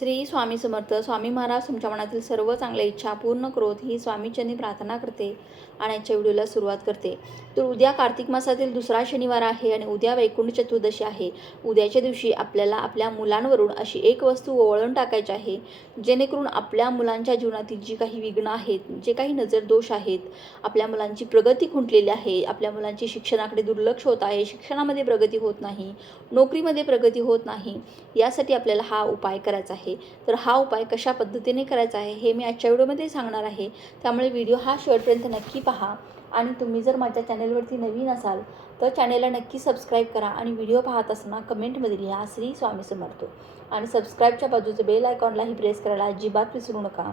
श्री स्वामी समर्थ. स्वामी महाराज तुमच्या मनातील सर्व चांगल्या इच्छा पूर्ण करोत ही स्वामीचरणी प्रार्थना करते आणि आजच्या व्हिडिओला सुरुवात करते. तर उद्या कार्तिक मासातील दुसरा शनिवार आहे आणि उद्या वैकुंठ चतुर्दशी आहे. उद्याच्या दिवशी आपल्याला आपल्या मुलांवरून अशी एक वस्तू ओवाळून टाकायची आहे, जेणेकरून आपल्या मुलांच्या जीवनातील जी काही विघ्न आहेत, जे काही नजर दोष आहेत, आपल्या मुलांची प्रगती खुंटलेली आहे, आपल्या मुलांची शिक्षणाकडे दुर्लक्ष होत आहे, शिक्षणामध्ये प्रगती होत नाही, नोकरीमध्ये प्रगती होत नाही, यासाठी आपल्याला हा उपाय करायचा आहे. तर हा उपाय कशा पद्धतीने करायचा आहे हे मी आजच्या व्हिडिओमध्ये सांगणार आहे. त्यामुळे व्हिडिओ हा शेवटपर्यंत नक्की पहा. आणि तुम्ही जर माझ्या चॅनेलवरती नवीन असाल तर चॅनेलला नक्की सबस्क्राईब करा आणि व्हिडिओ पाहत असताना कमेंटमध्ये लिहा श्री स्वामी समर्थ आणि सबस्क्राईबच्या बाजूचं बेल आयकॉनलाही प्रेस करायला अजिबात विसरू नका,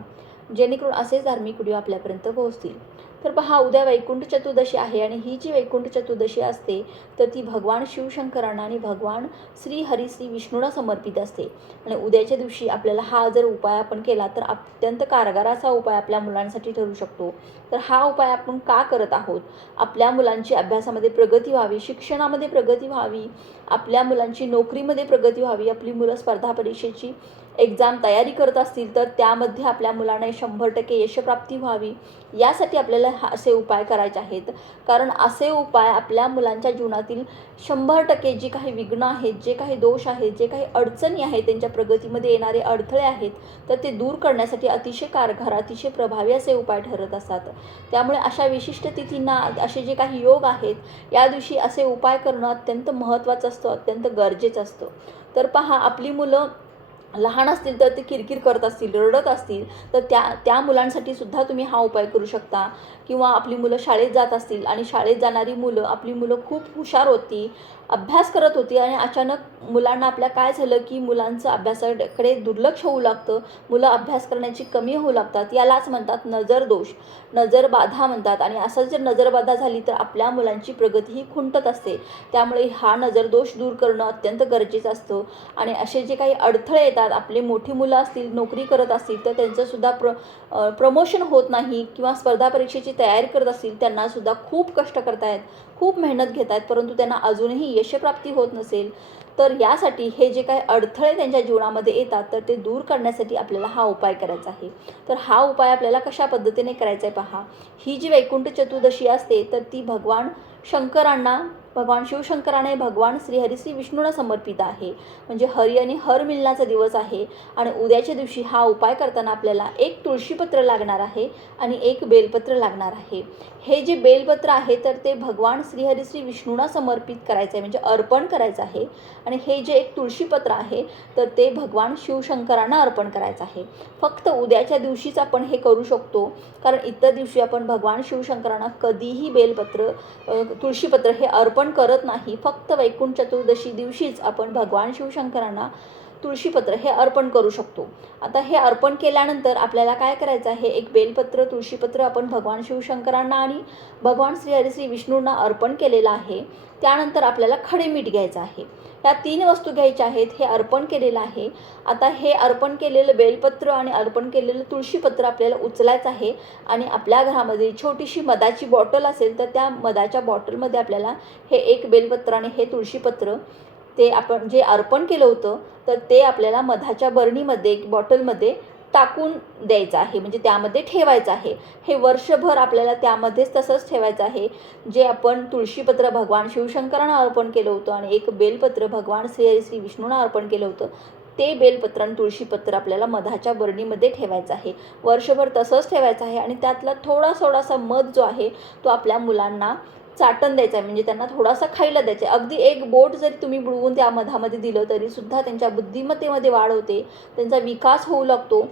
जेणेकरून असेच धार्मिक व्हिडिओ आपल्यापर्यंत पोहोचतील. तर पहा, उद्या वैकुंठ चतुर्दशी आहे आणि ही जी वैकुंठ चतुर्दशी असते तर ती भगवान शिवशंकरांना आणि भगवान श्री हरी श्री विष्णूला समर्पित असते. आणि उद्याच्या दिवशी आपल्याला हा जर उपाय आपण केला तर अत्यंत कारगर असा उपाय आपल्या मुलांसाठी ठरू शकतो. तर हा उपाय आपण का करत आहोत? आपल्या मुलांची अभ्यासामध्ये प्रगती व्हावी, शिक्षणामध्ये प्रगती व्हावी, आपल्या मुलांची नोकरीमध्ये प्रगती व्हावी, आपली मुलं स्पर्धा परीक्षेची एक्झाम तयारी करत असतील तर त्यामध्ये आपल्या मुलांना 100% यशप्राप्ती व्हावी, यासाठी आपल्याला असे उपाय करायचे आहेत. कारण असे उपाय आपल्या मुलांच्या जीवनातील 100% जी काही विघ्न आहेत, जे काही दोष आहेत, जे काही अडचणी आहेत, त्यांच्या प्रगतीमध्ये येणारे अडथळे आहेत, तर ते दूर करण्यासाठी अतिशय कारगर, अतिशय प्रभावी असे उपाय ठरत असतात. त्यामुळे अशा विशिष्ट तिथींना असे जे काही योग आहेत, या दिवशी असे उपाय करणं अत्यंत महत्त्वाचं असतं, अत्यंत गरजेचं असतं. तर पहा, आपली मुलं लहान असतील तर ते किरकिर करत असतील, रडत असतील तर त्या मुलांसाठी सुद्धा तुम्ही हा उपाय करू शकता. किंवा आपली मुलं शाळेत जात असतील आणि शाळेत जाणारी मुलं, आपली मुलं खूप हुशार होती, अभ्यास करत होती आणि अचानक मुलांना आपल्या काय झालं की मुलांचं अभ्यासाकडे दुर्लक्ष होऊ लागतं, मुलं अभ्यास करण्याची कमी होऊ लागतात, यालाच म्हणतात नजर दोष, नजरबाधा म्हणतात. आणि असं जर नजरबाधा झाली तर आपल्या मुलांची प्रगती ही खुंटत असते. त्यामुळे हा नजरदोष दूर करणं अत्यंत गरजेचं असतं. आणि असे जे काही अडथळे येतात, आपले मोठी मुलं असतील, नोकरी करत असतील तर त्यांचंसुद्धा प्रमोशन होत नाही, किंवा स्पर्धा परीक्षेची तयारी करत असतील, त्यांनासुद्धा खूप कष्ट करतायत, खूप मेहनत घेत आहेत, परंतु त्यांना अजूनही यशप्राप्ती होत नसेल, तर यासाठी हे जे काही अडथळे त्यांच्या जीवनामध्ये येतात तर ते दूर करण्यासाठी आपल्याला हा उपाय करायचा आहे. तर हा उपाय आपल्याला कशा पद्धतीने करायचा आहे पहा. ही जी वैकुंठ चतुर्दशी असते तर ती भगवान शंकरांना, भगवान शिवशंकराने भगवान श्री विष्णूला समर्पित आहे. म्हणजे हरी आणि हर मिलनाचा दिवस आहे. आणि उद्याच्या दिवशी हा उपाय करताना आपल्याला एक तुळशीपत्र लागणार आहे आणि एक बेलपत्र लागणार आहे. हे जे बेलपत्र आहे तर ते भगवान श्री विष्णूला समर्पित करायचं आहे, म्हणजे अर्पण करायचं आहे. आणि हे जे एक तुळशीपत्र आहे तर ते भगवान शिवशंकरांना अर्पण करायचं आहे. फक्त उद्याच्या दिवशीच आपण हे करू शकतो, कारण इतर दिवशी आपण भगवान शिवशंकरांना कधीही बेलपत्र, तुळशीपत्र हे अर्पण करत नाही. फक्त वैकुंठ चतुर्दशी दिवशीच आपण भगवान शिवशंकरांना तुळशीपत्र हे अर्पण करू शकतो. आता हे अर्पण केल्यानंतर आपल्याला काय करायचं आहे, एक बेलपत्र, तुळशीपत्र आपण भगवान शिवशंकरांना आणि भगवान श्री विष्णूंना अर्पण केलेलं आहे. त्यानंतर आपल्याला खडे मीठ घ्यायचं आहे. या 3 वस्तू घ्यायच्या आहेत. हे अर्पण केलेलं आहे. आता हे अर्पण केलेलं बेलपत्र आणि अर्पण केलेलं तुळशीपत्र आपल्याला उचलायचं आहे आणि आपल्या घरामध्ये छोटीशी मधाची बॉटल असेल तर त्या मधाच्या बॉटलमध्ये आपल्याला हे एक बेलपत्र आणि हे तुळशीपत्र, ते आपण जे अर्पण केलं होतं तर ते आपल्याला मधाच्या बरणीमध्ये, बॉटलमध्ये टाकून द्यायचं आहे, म्हणजे त्यामध्ये ठेवायचं आहे. हे वर्षभर आपल्याला त्यामध्येच तसंच ठेवायचं आहे. जे आपण तुळशीपत्र भगवान शिवशंकरांना अर्पण केलं होतं आणि एक बेलपत्र भगवान श्री विष्णूंना अर्पण केलं होतं, ते बेलपत्र आणि तुळशीपत्र आपल्याला मधाच्या बरणीमध्ये ठेवायचं आहे. वर्षभर तसंच ठेवायचं आहे. आणि त्यातला थोडासा मध जो आहे तो आपल्या मुलांना चाटण द्यायचं आहे, म्हणजे त्यांना थोडासा खायला द्यायचं आहे. अगदी एक बोट जरी तुम्ही बुडवून त्या मधामध्ये दिलं तरीसुद्धा त्यांच्या बुद्धिमत्तेमध्ये वाढ होते, त्यांचा विकास होऊ लागतो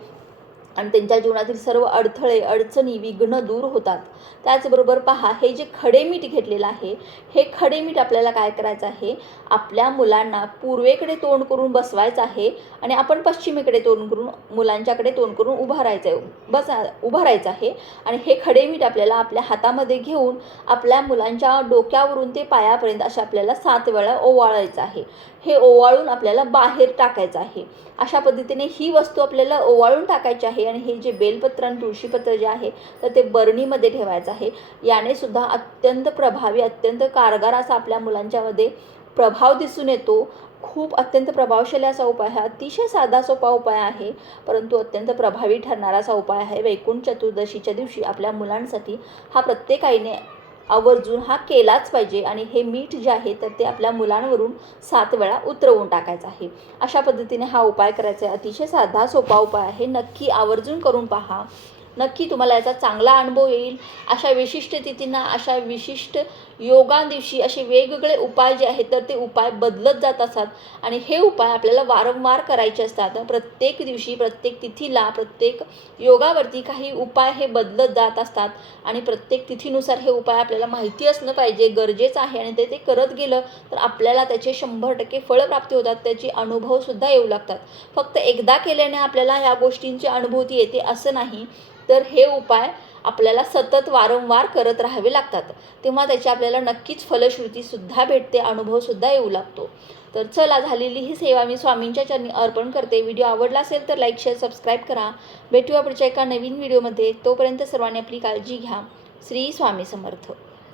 आणि त्यांच्या जीवनातील सर्व अडथळे, अडचणी, विघ्न दूर होतात. त्याचबरोबर पहा, हे जे खडे मीठ घेतलेलं आहे, हे खडे मीठ आपल्याला काय करायचं आहे, आपल्या मुलांना पूर्वेकडे तोंड करून बसवायचं आहे आणि आपण पश्चिमेकडे तोंड करून, मुलांच्याकडे तोंड करून उभं राहायचं आहे. आणि हे खडे मीठ आपल्याला आपल्या हातामध्ये घेऊन आपल्या मुलांच्या डोक्यावरून ते पायापर्यंत अशा आपल्याला 7 वेळा ओवाळायचं आहे. हे ओवाळून आपल्याला बाहेर टाकायचं आहे. अशा पद्धतीने ही वस्तू आपल्याला ओवाळून टाकायची आहे. आणि हे जे बेलपत्र आणि तुळशीपत्र जे आहे तर ते बरणीमध्ये ठेवायचं आहे. याने सुद्धा अत्यंत प्रभावी, अत्यंत कारगर असा आपल्या मुलांच्यामध्ये प्रभाव दिसून येतो. खूप अत्यंत प्रभावशाली असा उपाय आहे. अतिशय साधा सोपा उपाय आहे, परंतु अत्यंत प्रभावी ठरणारा असा उपाय आहे. वैकुंठ चतुर्दशीच्या दिवशी आपल्या मुलांसाठी हा प्रत्येक आईने आवर्जून हा केलाच पाहिजे. आणि हे मीठ जे आहे तर ते आपल्या मुलांवरून 7 वेळा उतरवून टाकायचं आहे. अशा पद्धतीने हा उपाय करायचा आहे. अतिशय साधा सोपा उपाय आहे. नक्की आवर्जून करून पहा. नक्की तुम्हाला याचा चांगला अनुभव येईल. अशा विशिष्ट तिथींना, अशा विशिष्ट योगा दिवशी असे वेगवेगळे उपाय जे आहेत तर ते उपाय बदलत जात असतात. आणि हे उपाय आपल्याला वारंवार करायचे असतात. प्रत्येक दिवशी, प्रत्येक तिथीला, प्रत्येक योगावरती काही उपाय हे बदलत जात असतात. आणि प्रत्येक तिथीनुसार हे उपाय आपल्याला माहिती असणं पाहिजे, गरजेचं आहे. आणि ते करत गेलं तर आपल्याला त्याचे 100% फळप्राप्ती होतात. त्याचे अनुभवसुद्धा येऊ लागतात. फक्त एकदा केल्याने आपल्याला ह्या गोष्टींची अनुभूती येते असं नाही, तर हे उपाय आपल्याला सतत वारंवार करत राहावे लागतात. तेव्हा त्याची आपल्याला नक्कीच फलश्रुतीसुद्धा भेटते, अनुभवसुद्धा येऊ लागतो. तर चला, झालेली ही सेवा मी स्वामींच्या चरणी अर्पण करते. व्हिडिओ आवडला असेल तर लाईक, शेअर, सबस्क्राईब करा. भेटूया पुढच्या एका नवीन व्हिडिओमध्ये. तोपर्यंत सर्वांनी आपली काळजी घ्या. श्री स्वामी समर्थ.